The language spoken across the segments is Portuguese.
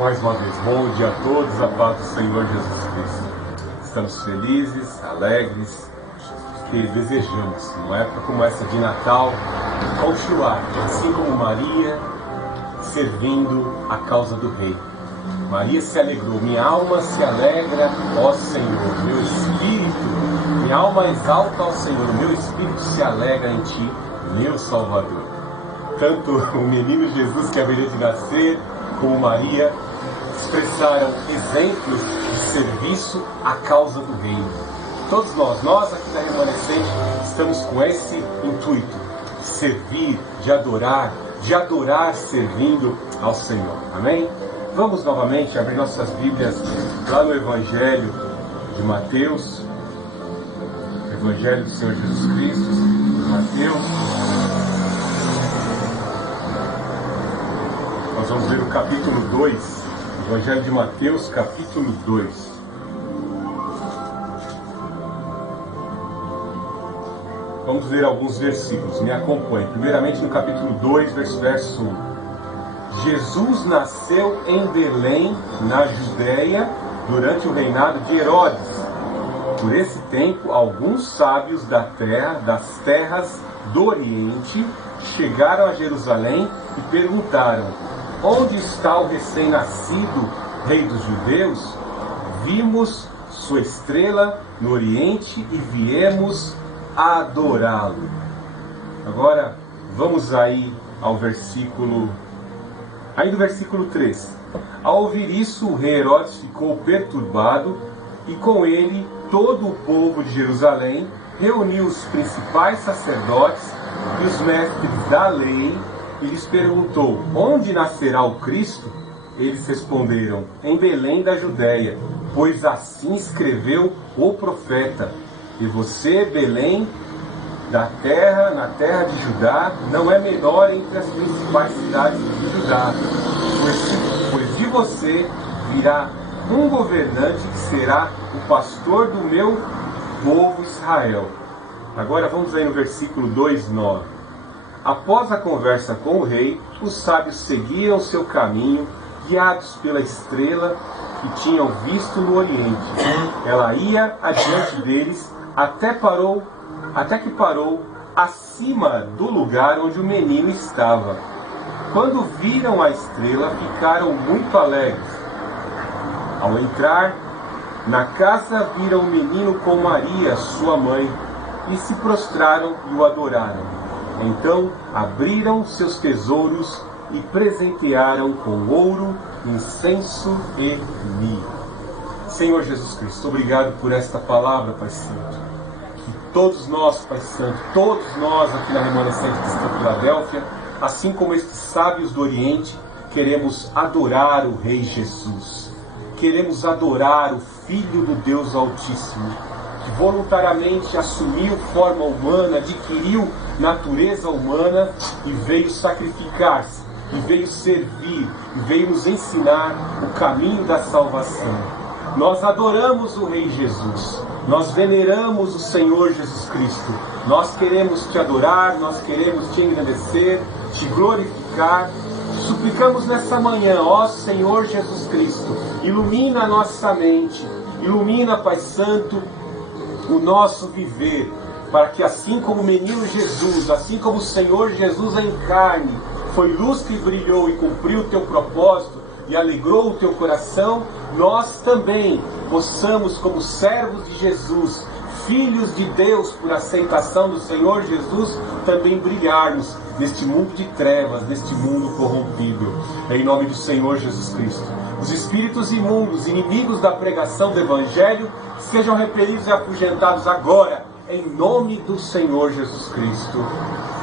Mais uma vez, bom dia a todos, a paz do Senhor Jesus Cristo. Estamos felizes, alegres, que desejamos, numa época como essa de Natal, continuar, assim como Maria, servindo a causa do Rei. Maria se alegrou, minha alma se alegra, ó Senhor, meu espírito, minha alma exalta ao Senhor, meu espírito se alegra em Ti, meu Salvador. Tanto o menino Jesus que haveria de nascer, como Maria, expressaram exemplos de serviço à causa do reino. Todos nós aqui da Remanescente, estamos com esse intuito de servir, de adorar servindo ao Senhor. Amém? Vamos novamente abrir nossas Bíblias lá no Evangelho de Mateus, Evangelho do Senhor Jesus Cristo, Mateus. Nós vamos ler o capítulo 2, Evangelho de Mateus, capítulo 2. Vamos ler alguns versículos, me acompanhe. Primeiramente no capítulo 2, verso 1. Jesus nasceu em Belém, na Judéia, durante o reinado de Herodes. Por esse tempo, alguns sábios das terras do Oriente chegaram a Jerusalém e perguntaram: onde está o recém-nascido Rei dos Judeus? Vimos sua estrela no Oriente e viemos adorá-lo. Agora, vamos aí ao versículo 3. Ao ouvir isso, o rei Herodes ficou perturbado e com ele todo o povo de Jerusalém reuniu os principais sacerdotes e os mestres da lei e lhes perguntou: onde nascerá o Cristo? Eles responderam: em Belém da Judéia, pois assim escreveu o profeta. E você, Belém, na terra de Judá, não é menor entre as principais cidades de Judá, pois de você virá um governante que será o pastor do meu povo Israel. Agora vamos aí no versículo 2:9. Após a conversa com o rei, os sábios seguiram seu caminho, guiados pela estrela que tinham visto no Oriente. Ela ia adiante deles até que parou acima do lugar onde o menino estava. Quando viram a estrela, ficaram muito alegres. Ao entrar na casa, viram o menino com Maria, sua mãe, e se prostraram e o adoraram. Então abriram seus tesouros e presentearam com ouro, incenso e mirra. Senhor Jesus Cristo, obrigado por esta palavra, Pai Santo. Que todos nós, Pai Santo, todos nós aqui na Remanescente de Filadélfia, assim como estes sábios do Oriente, queremos adorar o Rei Jesus. Queremos adorar o Filho do Deus Altíssimo, que voluntariamente assumiu forma humana, adquiriu natureza humana e veio sacrificar-se, e veio servir, e veio nos ensinar o caminho da salvação. Nós adoramos o Rei Jesus, nós veneramos o Senhor Jesus Cristo, nós queremos te adorar, nós queremos te engrandecer, te glorificar. Suplicamos nessa manhã, ó Senhor Jesus Cristo, ilumina a nossa mente, ilumina, Pai Santo, o nosso viver, para que assim como o menino Jesus, assim como o Senhor Jesus em carne, foi luz que brilhou e cumpriu o teu propósito e alegrou o teu coração, nós também possamos, como servos de Jesus, filhos de Deus por aceitação do Senhor Jesus, também brilharmos neste mundo de trevas, neste mundo corrompido. Em nome do Senhor Jesus Cristo. Os espíritos imundos, inimigos da pregação do Evangelho, sejam repelidos e afugentados agora, em nome do Senhor Jesus Cristo.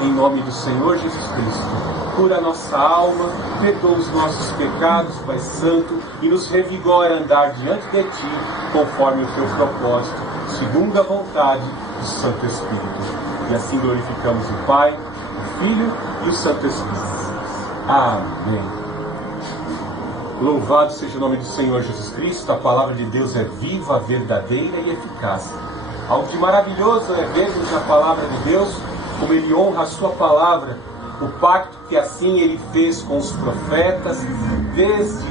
Em nome do Senhor Jesus Cristo. Cura a nossa alma, perdoa os nossos pecados, Pai Santo, e nos revigora a andar diante de Ti, conforme o Teu propósito, segundo a vontade do Santo Espírito. E assim glorificamos o Pai, o Filho e o Santo Espírito. Amém. Louvado seja o nome do Senhor Jesus Cristo. A palavra de Deus é viva, verdadeira e eficaz. Algo de maravilhoso é vermos na palavra de Deus como Ele honra a sua palavra, o pacto que assim Ele fez com os profetas desde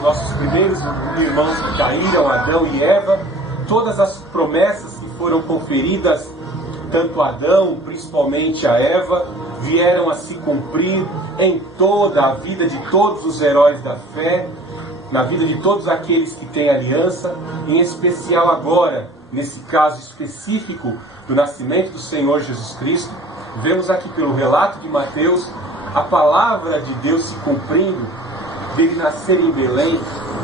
nossos primeiros irmãos que caíram, Adão e Eva, todas as promessas que foram conferidas, tanto a Adão, principalmente a Eva, vieram a se cumprir em toda a vida de todos os heróis da fé, na vida de todos aqueles que têm aliança, em especial agora, nesse caso específico do nascimento do Senhor Jesus Cristo. Vemos aqui pelo relato de Mateus a palavra de Deus se cumprindo, dele nascer em Belém.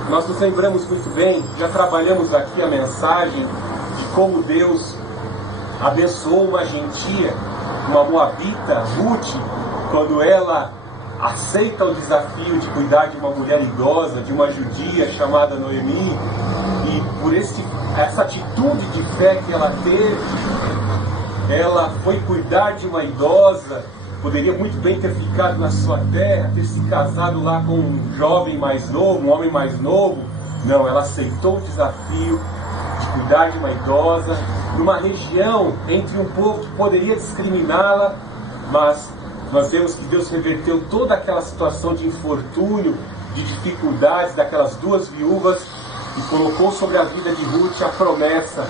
Nós nos lembramos muito bem, já trabalhamos aqui a mensagem de como Deus abençoou uma gentia, uma moabita, Ruth, quando ela aceita o desafio de cuidar de uma mulher idosa, de uma judia chamada Noemi, e por essa atitude de fé que ela teve, ela foi cuidar de uma idosa. Poderia muito bem ter ficado na sua terra, ter se casado lá com um jovem mais novo, um homem mais novo. Não, ela aceitou o desafio de cuidar de uma idosa, numa região entre um povo que poderia discriminá-la, mas nós vemos que Deus reverteu toda aquela situação de infortúnio, de dificuldades daquelas duas viúvas e colocou sobre a vida de Ruth a promessa,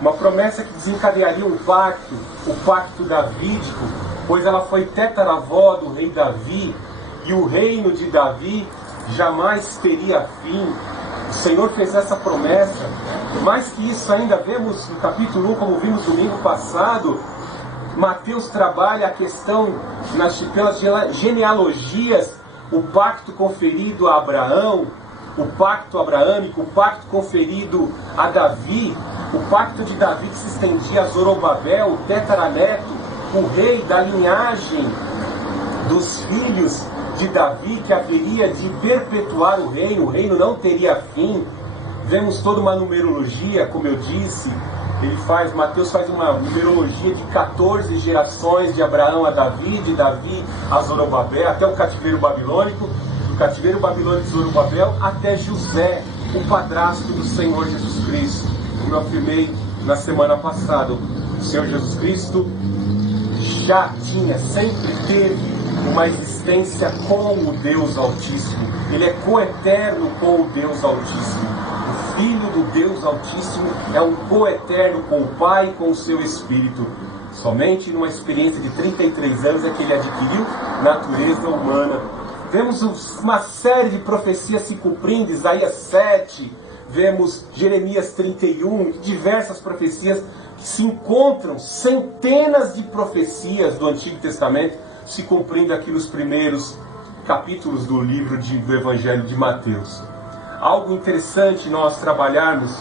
uma promessa que desencadearia um pacto, o pacto davídico, pois ela foi tetaravó do rei Davi, e o reino de Davi jamais teria fim. O Senhor fez essa promessa. Mais que isso, ainda vemos no capítulo 1, como vimos domingo passado, Mateus trabalha a questão pelas genealogias, o pacto conferido a Abraão, o pacto abraâmico, o pacto conferido a Davi, o pacto de Davi que se estendia a Zorobabel, o tetaraneto, o rei da linhagem dos filhos de Davi, que haveria de perpetuar o reino não teria fim. Vemos toda uma numerologia, como eu disse, Mateus faz uma numerologia de 14 gerações, de Abraão a Davi, de Davi a Zorobabel, até o cativeiro babilônico, do cativeiro babilônico de Zorobabel até José, o padrasto do Senhor Jesus Cristo. Como eu afirmei na semana passada, o Senhor Jesus Cristo sempre teve uma existência com o Deus Altíssimo. Ele é coeterno com o Deus Altíssimo. O Filho do Deus Altíssimo é um coeterno com o Pai e com o seu Espírito. Somente numa experiência de 33 anos é que ele adquiriu natureza humana. Vemos uma série de profecias se cumprindo, Isaías 7, vemos Jeremias 31, diversas profecias que se encontram, centenas de profecias do Antigo Testamento se cumprindo aqui nos primeiros capítulos do livro do Evangelho de Mateus. Algo interessante nós trabalharmos,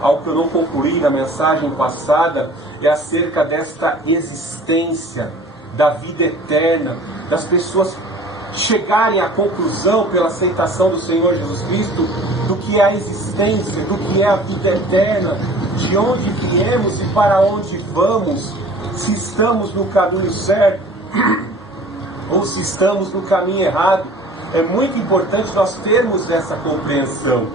algo que eu não concluí na mensagem passada, é acerca desta existência, da vida eterna, das pessoas chegarem à conclusão pela aceitação do Senhor Jesus Cristo do que é a existência, do que é a vida eterna, de onde viemos e para onde vamos, se estamos no caminho certo ou se estamos no caminho errado. É muito importante nós termos essa compreensão,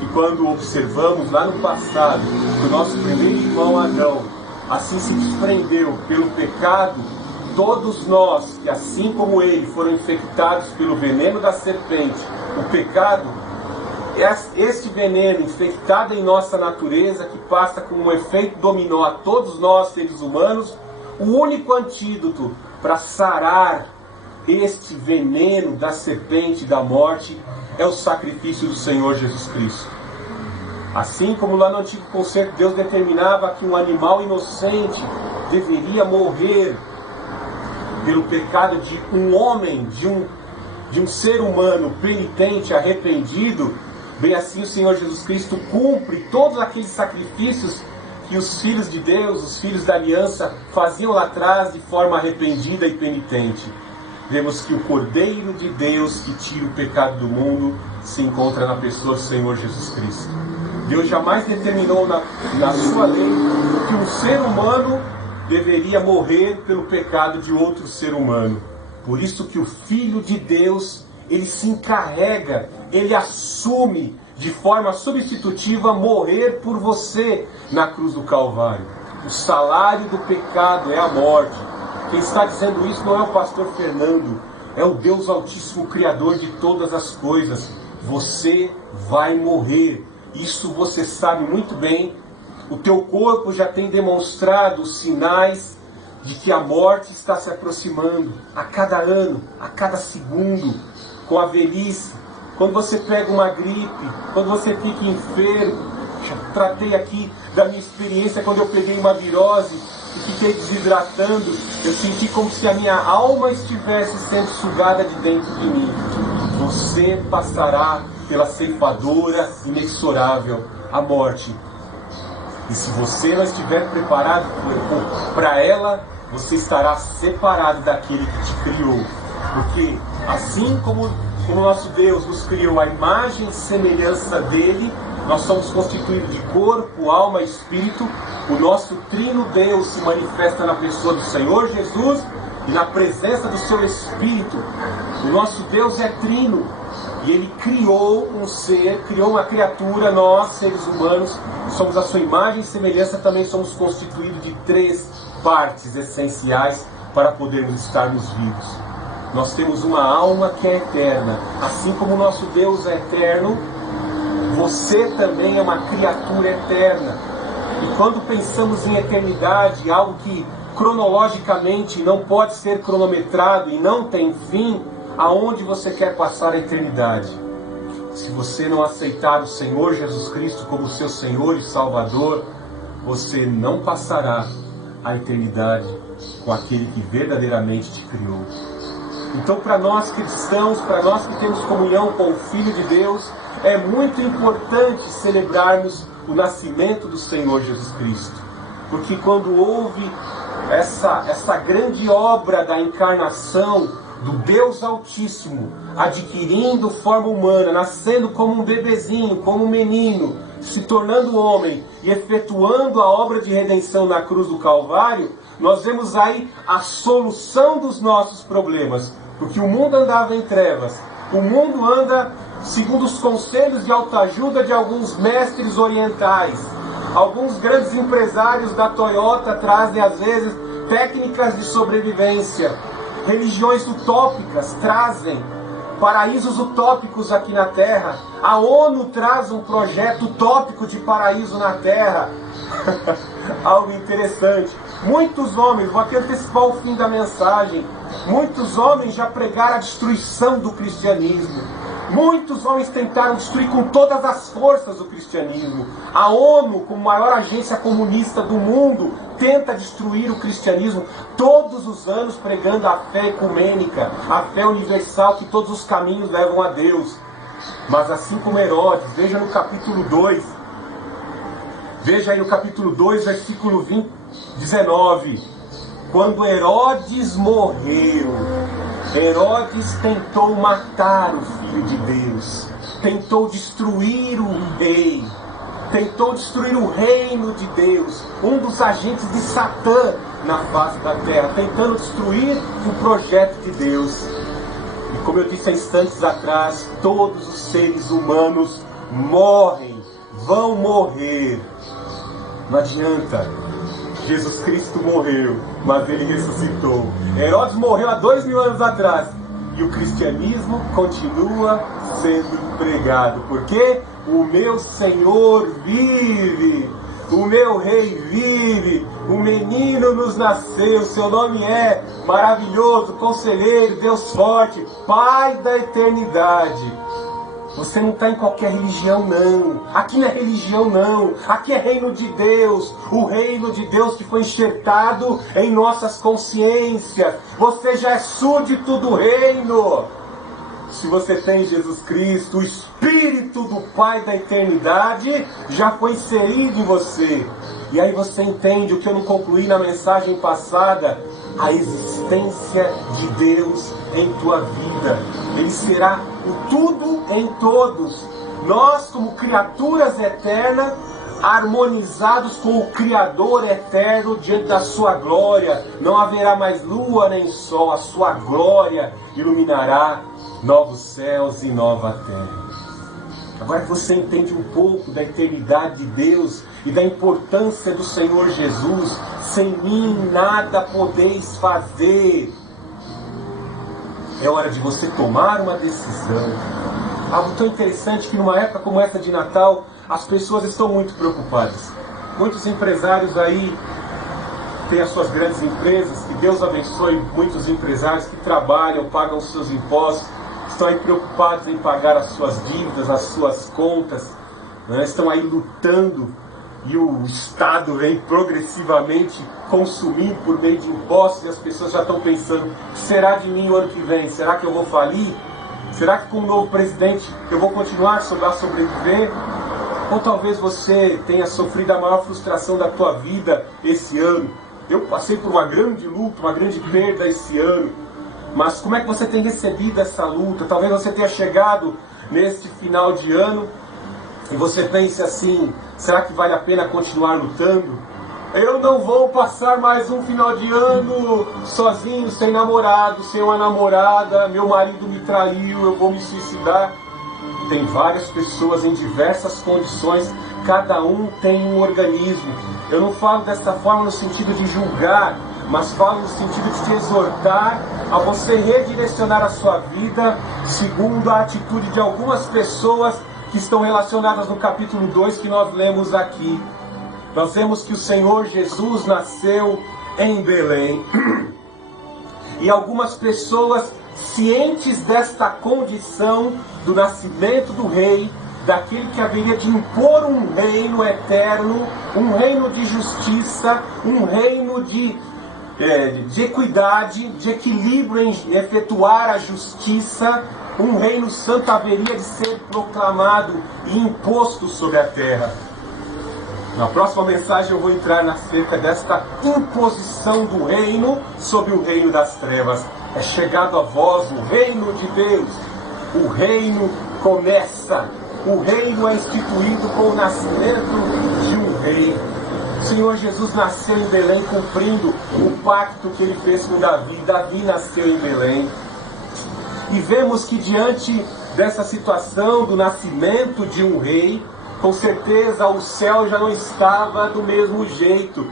que quando observamos lá no passado que o nosso primeiro irmão Adão assim se desprendeu pelo pecado, todos nós, que assim como ele, foram infectados pelo veneno da serpente, o pecado, este veneno infectado em nossa natureza, que passa como um efeito dominó a todos nós, seres humanos, o único antídoto para sarar este veneno da serpente, da morte, é o sacrifício do Senhor Jesus Cristo. Assim como lá no Antigo Concerto Deus determinava que um animal inocente deveria morrer pelo pecado de um homem, de um ser humano penitente, arrependido, bem assim o Senhor Jesus Cristo cumpre todos aqueles sacrifícios que os filhos de Deus, os filhos da aliança, faziam lá atrás de forma arrependida e penitente. Vemos que o Cordeiro de Deus que tira o pecado do mundo se encontra na pessoa do Senhor Jesus Cristo. Deus jamais determinou na sua lei que um ser humano deveria morrer pelo pecado de outro ser humano. Por isso que o Filho de Deus, ele se encarrega, ele assume de forma substitutiva morrer por você na cruz do Calvário. O salário do pecado é a morte. Quem está dizendo isso não é o pastor Fernando, é o Deus Altíssimo, Criador de todas as coisas. você vai morrer. Isso você sabe muito bem. O teu corpo já tem demonstrado os sinais de que a morte está se aproximando a cada ano, a cada segundo, com a velhice. Quando você pega uma gripe, quando você fica enfermo, já tratei aqui da minha experiência quando eu peguei uma virose e fiquei desidratando, eu senti como se a minha alma estivesse sendo sugada de dentro de mim. Você passará pela ceifadora inexorável, a morte. E se você não estiver preparado para ela, você estará separado daquele que te criou. Porque assim como o nosso Deus nos criou à imagem e semelhança dele, nós somos constituídos de corpo, alma e espírito. O nosso trino Deus se manifesta na pessoa do Senhor Jesus e na presença do seu Espírito. O nosso Deus é trino. E Ele criou um ser, criou uma criatura. Nós, seres humanos, somos a sua imagem e semelhança. Também somos constituídos de 3 partes essenciais para podermos estarmos vivos. Nós temos uma alma que é eterna. Assim como o nosso Deus é eterno, você também é uma criatura eterna. E quando pensamos em eternidade, algo que cronologicamente não pode ser cronometrado e não tem fim, aonde você quer passar a eternidade? Se você não aceitar o Senhor Jesus Cristo como seu Senhor e Salvador, você não passará a eternidade com aquele que verdadeiramente te criou. Então, para nós cristãos, para nós que temos comunhão com o Filho de Deus, é muito importante celebrarmos o nascimento do Senhor Jesus Cristo. Porque quando houve essa grande obra da encarnação do Deus Altíssimo, adquirindo forma humana, nascendo como um bebezinho, como um menino, se tornando homem e efetuando a obra de redenção na cruz do Calvário, nós vemos aí a solução dos nossos problemas. Porque o mundo andava em trevas, o mundo anda segundo os conselhos de autoajuda de alguns mestres orientais. Alguns grandes empresários da Toyota trazem às vezes técnicas de sobrevivência. Religiões utópicas trazem paraísos utópicos aqui na Terra. A ONU traz um projeto utópico de paraíso na Terra. Algo interessante. Muitos homens, vou aqui antecipar o fim da mensagem, muitos homens já pregaram a destruição do cristianismo. Muitos homens tentaram destruir com todas as forças o cristianismo. A ONU, como maior agência comunista do mundo, tenta destruir o cristianismo todos os anos, pregando a fé ecumênica, a fé universal, que todos os caminhos levam a Deus. Mas assim como Herodes, veja no capítulo 2, veja aí no capítulo 2, versículo 19, quando Herodes morreu, Herodes tentou matar o Filho de Deus, tentou destruir o rei, tentou destruir o reino de Deus, um dos agentes de Satã na face da terra, tentando destruir o projeto de Deus. E como eu disse há instantes atrás, todos os seres humanos morrem, vão morrer. Não adianta. Jesus Cristo morreu, mas Ele ressuscitou. Herodes morreu há 2000 anos atrás. E o cristianismo continua sendo pregado. Porque o meu Senhor vive. O meu Rei vive. O menino nos nasceu. Seu nome é maravilhoso, Conselheiro, Deus forte, Pai da eternidade. Você não está em qualquer religião, não. Aqui não é religião, não. Aqui é reino de Deus. O reino de Deus que foi enxertado em nossas consciências. Você já é súdito do reino. Se você tem Jesus Cristo, o Espírito do Pai da eternidade já foi inserido em você. E aí você entende o que eu não concluí na mensagem passada. A existência de Deus em tua vida. Ele será o tudo em todos. Nós, como criaturas eternas, harmonizados com o Criador eterno diante da sua glória. Não haverá mais lua nem sol. A sua glória iluminará novos céus e nova terra. Agora que você entende um pouco da eternidade de Deus e da importância do Senhor Jesus, sem mim nada podeis fazer. É hora de você tomar uma decisão. Algo tão interessante que numa época como essa de Natal, as pessoas estão muito preocupadas. Muitos empresários aí têm as suas grandes empresas, que Deus abençoe muitos empresários que trabalham, pagam os seus impostos, estão aí preocupados em pagar as suas dívidas, as suas contas, né? Estão aí lutando e o Estado vem progressivamente consumindo por meio de impostos e as pessoas já estão pensando: o que será de mim o ano que vem? Será que eu vou falir? Será que com um novo presidente eu vou continuar a sobreviver? Ou talvez você tenha sofrido a maior frustração da tua vida esse ano. Eu passei por uma grande luta, uma grande perda esse ano. Mas como é que você tem recebido essa luta? Talvez você tenha chegado neste final de ano e você pense assim: será que vale a pena continuar lutando? Eu não vou passar mais um final de ano sozinho, sem namorado, sem uma namorada, meu marido me traiu, eu vou me suicidar. Tem várias pessoas em diversas condições, cada um tem um organismo. Eu não falo dessa forma no sentido de julgar, mas falo no sentido de te exortar a você redirecionar a sua vida segundo a atitude de algumas pessoas que estão relacionadas no capítulo 2 que nós lemos aqui. Nós vemos que o Senhor Jesus nasceu em Belém. E algumas pessoas, cientes desta condição do nascimento do rei, daquele que haveria de impor um reino eterno, um reino de justiça, um reino de equidade, de equilíbrio em efetuar a justiça, um reino santo haveria de ser proclamado e imposto sobre a terra. Na próxima mensagem eu vou entrar acerca desta imposição do reino sobre o reino das trevas. É chegado a vós o reino de Deus. O reino começa. O reino é instituído com o nascimento de um rei. O Senhor Jesus nasceu em Belém cumprindo o pacto que ele fez com Davi. Davi nasceu em Belém. E vemos que diante dessa situação do nascimento de um rei, com certeza o céu já não estava do mesmo jeito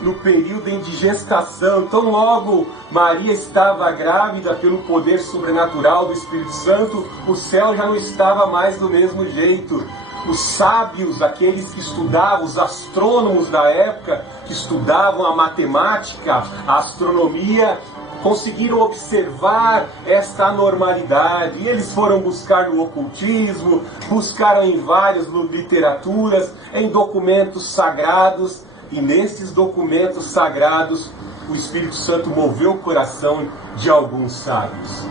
no período de gestação. Tão logo Maria estava grávida pelo poder sobrenatural do Espírito Santo, o céu já não estava mais do mesmo jeito. Os sábios, aqueles que estudavam, os astrônomos da época, que estudavam a matemática, a astronomia, conseguiram observar esta anormalidade. E eles foram buscar no ocultismo, buscaram em várias literaturas, em documentos sagrados. E nesses documentos sagrados, o Espírito Santo moveu o coração de alguns sábios.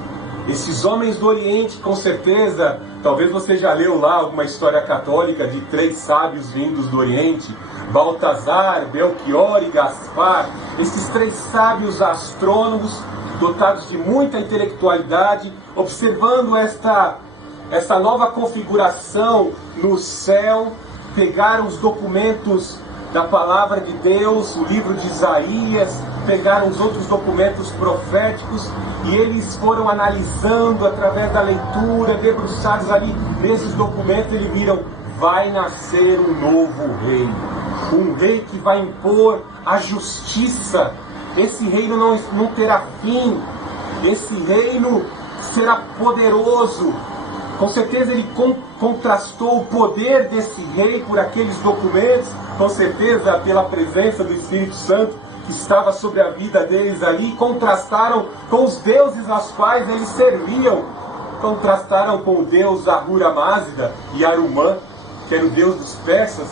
Esses homens do Oriente, com certeza, talvez você já leu lá alguma história católica de 3 sábios vindos do Oriente, Baltazar, Belchior e Gaspar. Esses 3 sábios astrônomos, dotados de muita intelectualidade, observando essa nova configuração no céu, pegaram os documentos da palavra de Deus, o livro de Isaías, pegaram os outros documentos proféticos e eles foram analisando através da leitura, debruçados ali nesses documentos, eles viram: vai nascer um novo rei, um rei que vai impor a justiça. Esse reino não terá fim, esse reino será poderoso. Com certeza ele contrastou o poder desse rei por aqueles documentos, com certeza pela presença do Espírito Santo que estava sobre a vida deles ali, contrastaram com os deuses aos quais eles serviam, contrastaram com o deus Ahura Mazda e Arumã, que era o deus dos persas,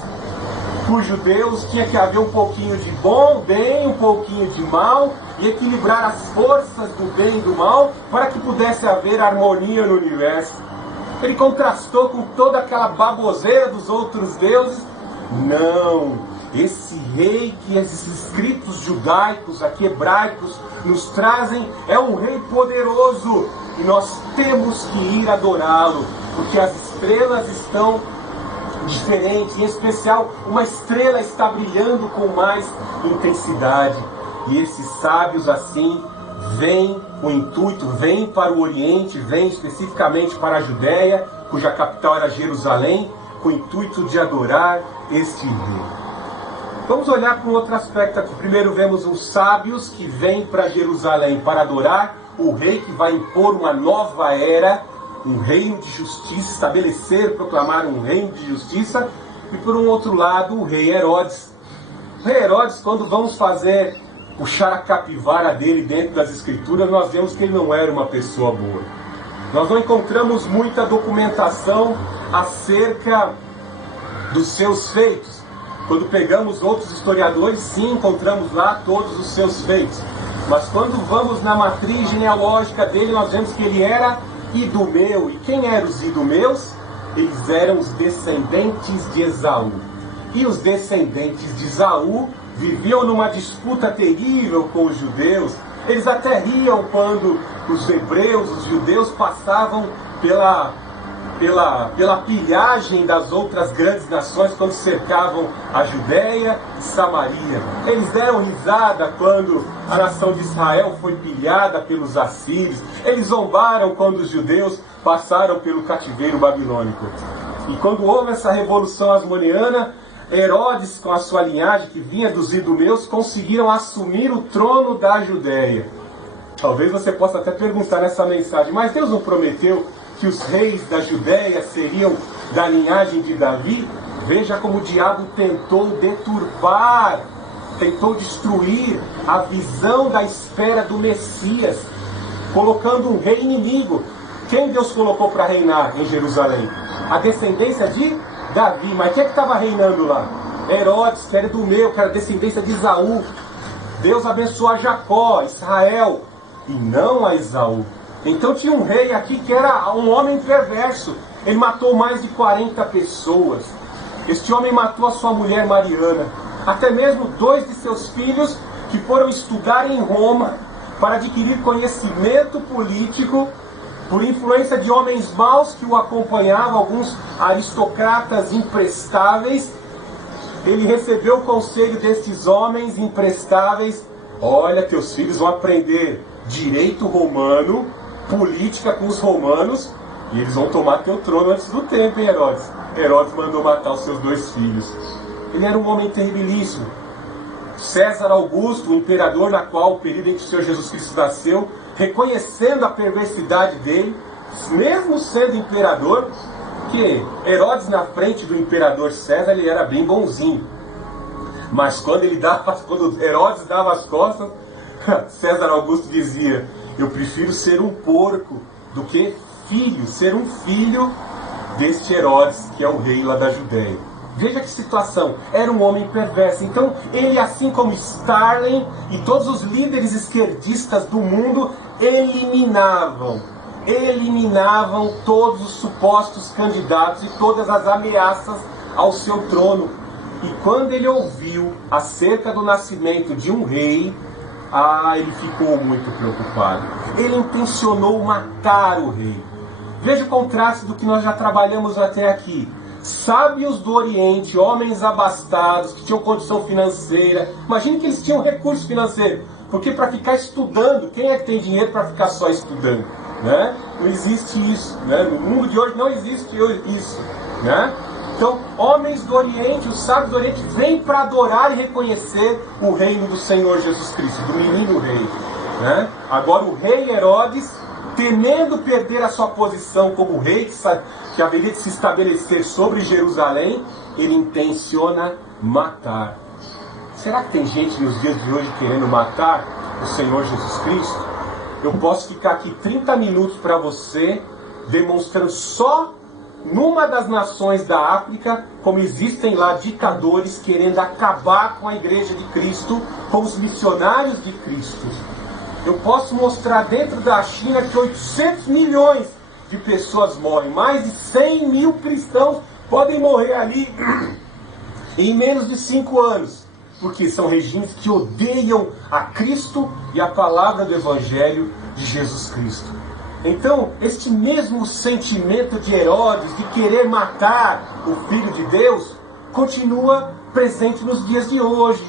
cujo Deus tinha que haver um pouquinho de bom, bem, um pouquinho de mal, e equilibrar as forças do bem e do mal, para que pudesse haver harmonia no universo. Ele contrastou com toda aquela baboseira dos outros deuses. Não, esse rei que esses escritos judaicos, aqui hebraicos, nos trazem, é um rei poderoso, e nós temos que ir adorá-lo, porque as estrelas estão diferentes, em especial uma estrela está brilhando com mais intensidade. E esses sábios assim vêm com o intuito, vêm para o Oriente, vêm especificamente para a Judéia, cuja capital era Jerusalém, com o intuito de adorar este rei. Vamos olhar para um outro aspecto aqui. Primeiro vemos os sábios que vêm para Jerusalém para adorar o rei que vai impor uma nova era, um reino de justiça, estabelecer, proclamar um reino de justiça, e por um outro lado o rei Herodes. O rei Herodes, quando vamos puxar a capivara dele dentro das escrituras, nós vemos que ele não era uma pessoa boa. Nós não encontramos muita documentação acerca dos seus feitos. Quando pegamos outros historiadores, sim, encontramos lá todos os seus feitos. Mas quando vamos na matriz genealógica dele, nós vemos que ele era idumeu. E quem eram os idumeus? Eles eram os descendentes de Esaú. E os descendentes de Esaú viviam numa disputa terrível com os judeus. Eles até riam quando os hebreus, os judeus, passavam pela pilhagem das outras grandes nações quando cercavam a Judéia e Samaria. Eles deram risada quando a nação de Israel foi pilhada pelos assírios. Eles zombaram quando os judeus passaram pelo cativeiro babilônico. E quando houve essa revolução asmoneana, Herodes, com a sua linhagem que vinha dos idumeus, conseguiram assumir o trono da Judéia. Talvez você possa até perguntar nessa mensagem, mas Deus não prometeu que os reis da Judéia seriam da linhagem de Davi? Veja como o diabo tentou deturpar, tentou destruir a visão da esfera do Messias, colocando um rei inimigo. Quem Deus colocou para reinar em Jerusalém? A descendência de Davi. Mas quem é que estava reinando lá? Herodes, que era idumeu, que era descendência de Esaú. Deus abençoou a Jacó, Israel, e não a Esaú. Então tinha um rei aqui que era um homem perverso. Ele matou mais de 40 pessoas. Este homem matou a sua mulher Mariana. Até mesmo 2 de seus filhos que foram estudar em Roma para adquirir conhecimento político por influência de homens maus que o acompanhavam, alguns aristocratas imprestáveis. Ele recebeu o conselho desses homens imprestáveis. Olha, teus filhos vão aprender direito romano, política com os romanos, e eles vão tomar teu trono antes do tempo, hein, Herodes? Herodes mandou matar os seus 2 filhos. Ele era um homem terribilíssimo. César Augusto, o imperador na qual o período em que o Senhor Jesus Cristo nasceu, reconhecendo a perversidade dele, mesmo sendo imperador, que Herodes na frente do imperador César, ele era bem bonzinho. Mas quando Herodes dava as costas, César Augusto dizia: eu prefiro ser um porco do que ser um filho deste Herodes, que é o rei lá da Judéia. Veja que situação, era um homem perverso. Então ele, assim como Stalin e todos os líderes esquerdistas do mundo, eliminavam todos os supostos candidatos e todas as ameaças ao seu trono. E quando ele ouviu acerca do nascimento de um rei, ele ficou muito preocupado. Ele intencionou matar o rei. Veja o contraste do que nós já trabalhamos até aqui. Sábios do Oriente, homens abastados, que tinham condição financeira. Imagine que eles tinham recurso financeiro. Porque para ficar estudando, quem é que tem dinheiro para ficar só estudando? Né? Não existe isso. Né? No mundo de hoje não existe isso. Né? Então, homens do Oriente, os sábios do Oriente, vêm para adorar e reconhecer o reino do Senhor Jesus Cristo, do menino rei. Né? Agora o rei Herodes, temendo perder a sua posição como rei, que haveria de se estabelecer sobre Jerusalém, ele intenciona matar. Será que tem gente nos dias de hoje querendo matar o Senhor Jesus Cristo? Eu posso ficar aqui 30 minutos para você, demonstrando só numa das nações da África, como existem lá ditadores querendo acabar com a igreja de Cristo, com os missionários de Cristo. Eu posso mostrar dentro da China que 800 milhões de pessoas morrem. Mais de 100 mil cristãos podem morrer ali em menos de 5 anos. Porque são regimes que odeiam a Cristo e a palavra do Evangelho de Jesus Cristo. Então, este mesmo sentimento de Herodes, de querer matar o Filho de Deus, continua presente nos dias de hoje.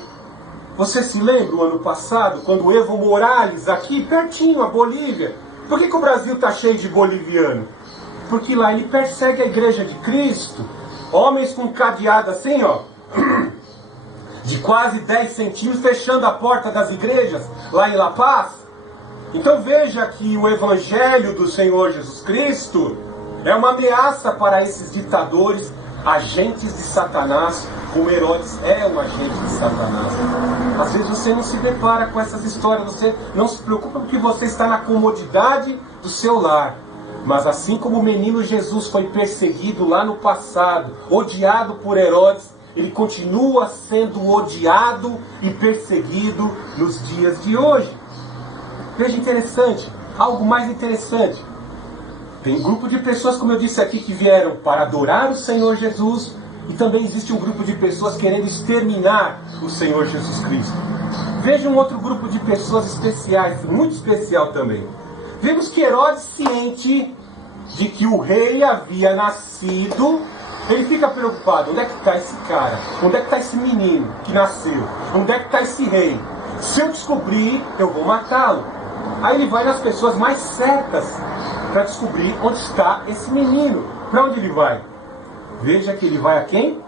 Você se lembra o ano passado, quando o Evo Morales, aqui pertinho, a Bolívia, por que o Brasil está cheio de boliviano? Porque lá ele persegue a igreja de Cristo, homens com cadeado assim, ó, de quase 10 centímetros, fechando a porta das igrejas, lá em La Paz. Então veja que o Evangelho do Senhor Jesus Cristo é uma ameaça para esses ditadores, agentes de Satanás, como Herodes é um agente de Satanás. Às vezes você não se depara com essas histórias, você não se preocupa porque você está na comodidade do seu lar. Mas assim como o menino Jesus foi perseguido lá no passado, odiado por Herodes, ele continua sendo odiado e perseguido nos dias de hoje. Veja interessante, algo mais interessante. Tem um grupo de pessoas, como eu disse aqui, que vieram para adorar o Senhor Jesus, e também existe um grupo de pessoas querendo exterminar o Senhor Jesus Cristo. Veja um outro grupo de pessoas especiais, muito especial também. Vemos que Herodes, ciente de que o rei havia nascido, ele fica preocupado. Onde é que está esse cara? Onde é que está esse menino que nasceu? Onde é que está esse rei? Se eu descobrir, eu vou matá-lo. Aí ele vai nas pessoas mais certas para descobrir onde está esse menino. Para onde ele vai? Veja que ele vai a quem?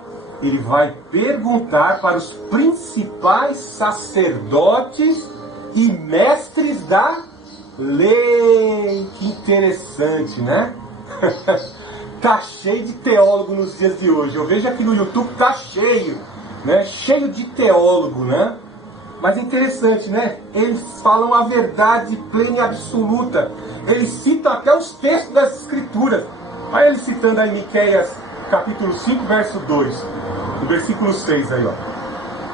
Ele vai perguntar para os principais sacerdotes e mestres da lei. Que interessante, né? Tá cheio de teólogo nos dias de hoje. Eu vejo aqui no YouTube, tá cheio, né? Cheio de teólogo, né? Mas é interessante, né? Eles falam a verdade plena e absoluta. Eles citam até os textos das Escrituras. Olha ele citando aí Miqueias, capítulo 5, verso 2. No versículo 6 aí, ó.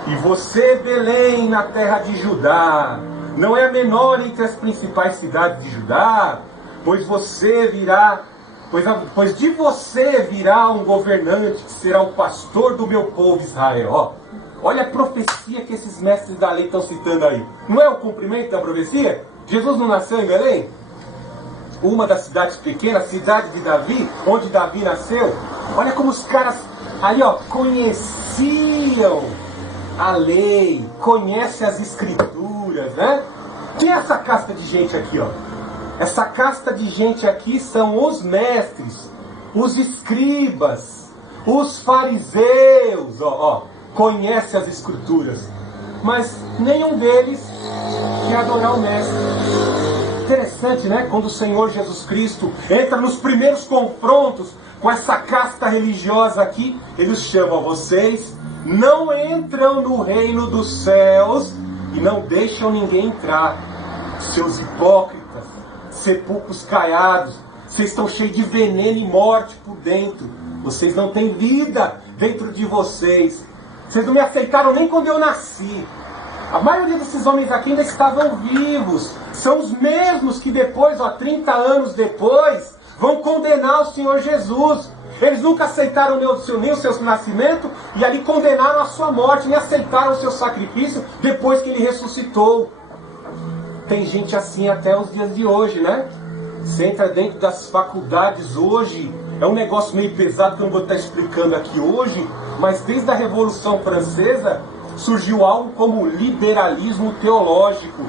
E você, Belém, na terra de Judá, não é a menor entre as principais cidades de Judá, pois de você virá um governante que será o pastor do meu povo Israel. Ó, olha a profecia que esses mestres da lei estão citando aí. Não é o cumprimento da profecia? Jesus não nasceu em Belém? Uma das cidades pequenas, cidade de Davi, onde Davi nasceu. Olha como os caras ali, ó, conheciam a lei, conhecem as escrituras, né? Quem é essa casta de gente aqui, ó? Essa casta de gente aqui são os mestres, os escribas, os fariseus, ó, conhece as escrituras, mas nenhum deles quer adorar o mestre. Interessante, né? Quando o Senhor Jesus Cristo entra nos primeiros confrontos com essa casta religiosa aqui, ele os chama: vocês não entram no reino dos céus e não deixam ninguém entrar. Seus hipócritas, sepulcros caiados, vocês estão cheios de veneno e morte por dentro. Vocês não têm vida dentro de vocês. Vocês não me aceitaram nem quando eu nasci. A maioria desses homens aqui ainda estavam vivos. São os mesmos que depois, ó, 30 anos depois, vão condenar o Senhor Jesus. Eles nunca aceitaram nem o seu nascimento e ali condenaram a sua morte, nem aceitaram o seu sacrifício depois que ele ressuscitou. Tem gente assim até os dias de hoje, né? Você entra dentro das faculdades hoje, é um negócio meio pesado que eu não vou estar explicando aqui hoje, mas desde a Revolução Francesa surgiu algo como liberalismo teológico.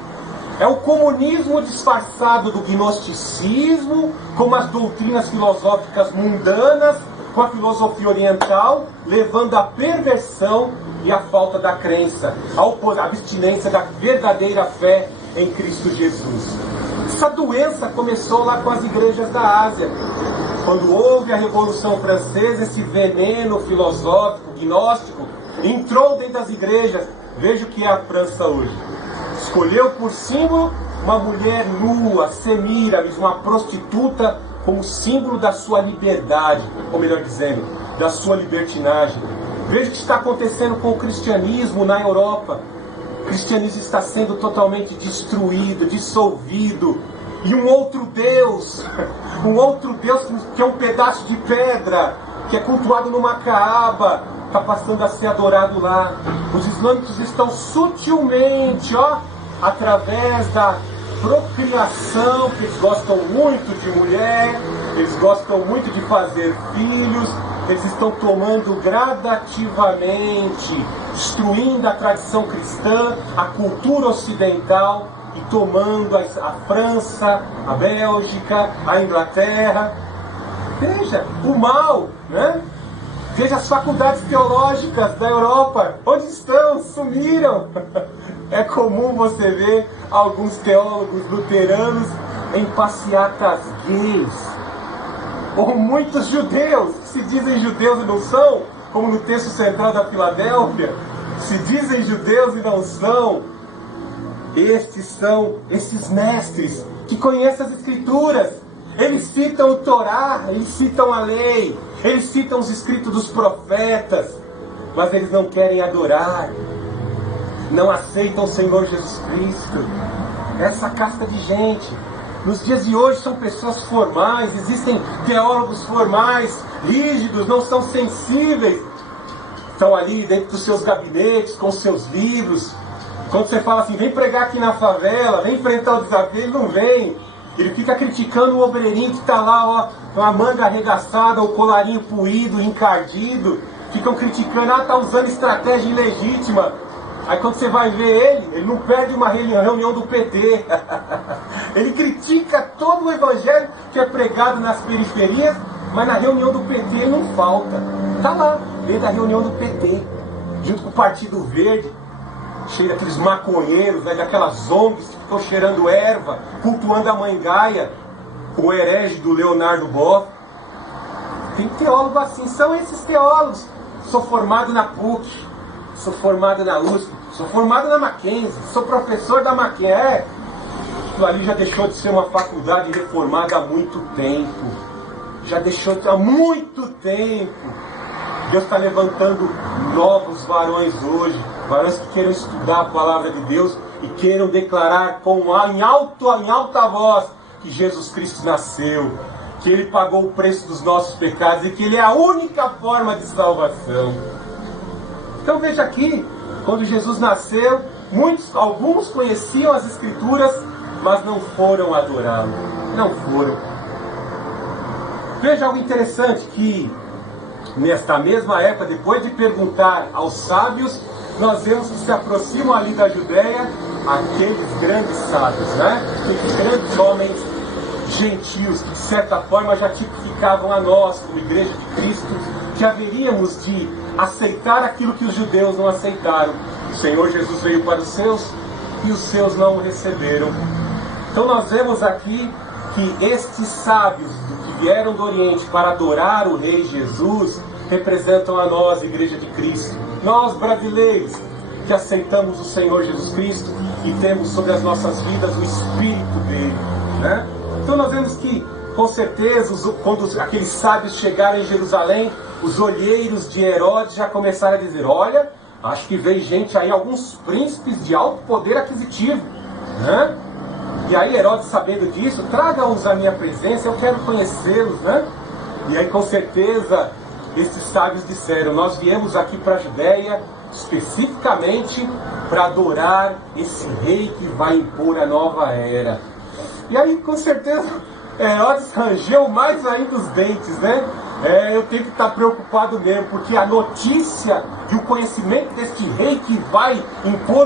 É o comunismo disfarçado do gnosticismo, com as doutrinas filosóficas mundanas, com a filosofia oriental, levando à perversão e à falta da crença, à abstinência da verdadeira fé em Cristo Jesus. Essa doença começou lá com as igrejas da Ásia. Quando houve a Revolução Francesa, esse veneno filosófico, gnóstico, entrou dentro das igrejas. Veja o que é a França hoje. Escolheu por símbolo uma mulher nua, Semíramis, uma prostituta, como símbolo da sua liberdade, ou melhor dizendo, da sua libertinagem. Veja o que está acontecendo com o cristianismo na Europa. O cristianismo está sendo totalmente destruído, dissolvido. E um outro Deus que é um pedaço de pedra, que é cultuado numa caaba, está passando a ser adorado lá. Os islâmicos estão sutilmente, ó, através da procriação, que eles gostam muito de mulher, eles gostam muito de fazer filhos, eles estão tomando gradativamente, destruindo a tradição cristã, a cultura ocidental, e tomando a França, a Bélgica, a Inglaterra. Veja o mal, né? Veja as faculdades teológicas da Europa, onde estão? Sumiram. É comum você ver alguns teólogos luteranos em passeatas gays. Ou muitos judeus, que se dizem judeus e não são, como no texto central da Filadélfia, se dizem judeus e não são. Estes são esses mestres que conhecem as Escrituras. Eles citam o Torá, eles citam a lei, eles citam os escritos dos profetas, mas eles não querem adorar, não aceitam o Senhor Jesus Cristo. Essa casta de gente, nos dias de hoje, são pessoas formais, existem teólogos formais, rígidos, não são sensíveis, estão ali dentro dos seus gabinetes, com os seus livros. Quando você fala assim, vem pregar aqui na favela, vem enfrentar o desafio, ele não vem. Ele fica criticando o obreirinho que está lá, ó, com a manga arregaçada, o colarinho puído, encardido. Ficam criticando, está usando estratégia ilegítima. Aí quando você vai ver ele não perde uma reunião do PT. Ele critica todo o evangelho que é pregado nas periferias, mas na reunião do PT ele não falta. Está lá, veio da reunião do PT, junto com o Partido Verde, cheio daqueles maconheiros, né, daquelas ONGs que ficam cheirando erva, cultuando a mãe Gaia, o herege do Leonardo Boff. Tem teólogo assim, são esses teólogos. Sou formado na PUC, sou formado na USP, sou formado na Mackenzie, sou professor da Mackenzie. Aquilo ali já deixou de ser uma faculdade reformada há muito tempo. Já deixou há muito tempo. Deus está levantando novos varões hoje, varões que queiram estudar a palavra de Deus e queiram declarar em alta voz que Jesus Cristo nasceu, que Ele pagou o preço dos nossos pecados e que Ele é a única forma de salvação. Então veja aqui, quando Jesus nasceu, alguns conheciam as Escrituras, mas não foram adorá-lo. Não foram. Veja algo interessante, que nesta mesma época, depois de perguntar aos sábios, nós vemos que se aproximam ali da Judéia aqueles grandes sábios, né? Aqueles grandes homens gentios que de certa forma já tipificavam a nós, como Igreja de Cristo, que haveríamos de aceitar aquilo que os judeus não aceitaram. O Senhor Jesus veio para os seus e os seus não o receberam. Então nós vemos aqui que estes sábios que vieram do Oriente para adorar o Rei Jesus representam a nós, Igreja de Cristo. Nós, brasileiros, que aceitamos o Senhor Jesus Cristo e temos sobre as nossas vidas o Espírito dele, né? Então nós vemos que, com certeza, quando aqueles sábios chegaram em Jerusalém, os olheiros de Herodes já começaram a dizer, olha, acho que veio gente aí, alguns príncipes de alto poder aquisitivo, né? E aí Herodes, sabendo disso, traga-os à minha presença, eu quero conhecê-los, né? E aí, com certeza, esses sábios disseram, nós viemos aqui para a Judéia especificamente para adorar esse rei que vai impor a nova era. E aí, com certeza, Herodes rangeu mais ainda os dentes, né? Eu tenho que estar preocupado mesmo, porque a notícia e o conhecimento deste rei que vai impor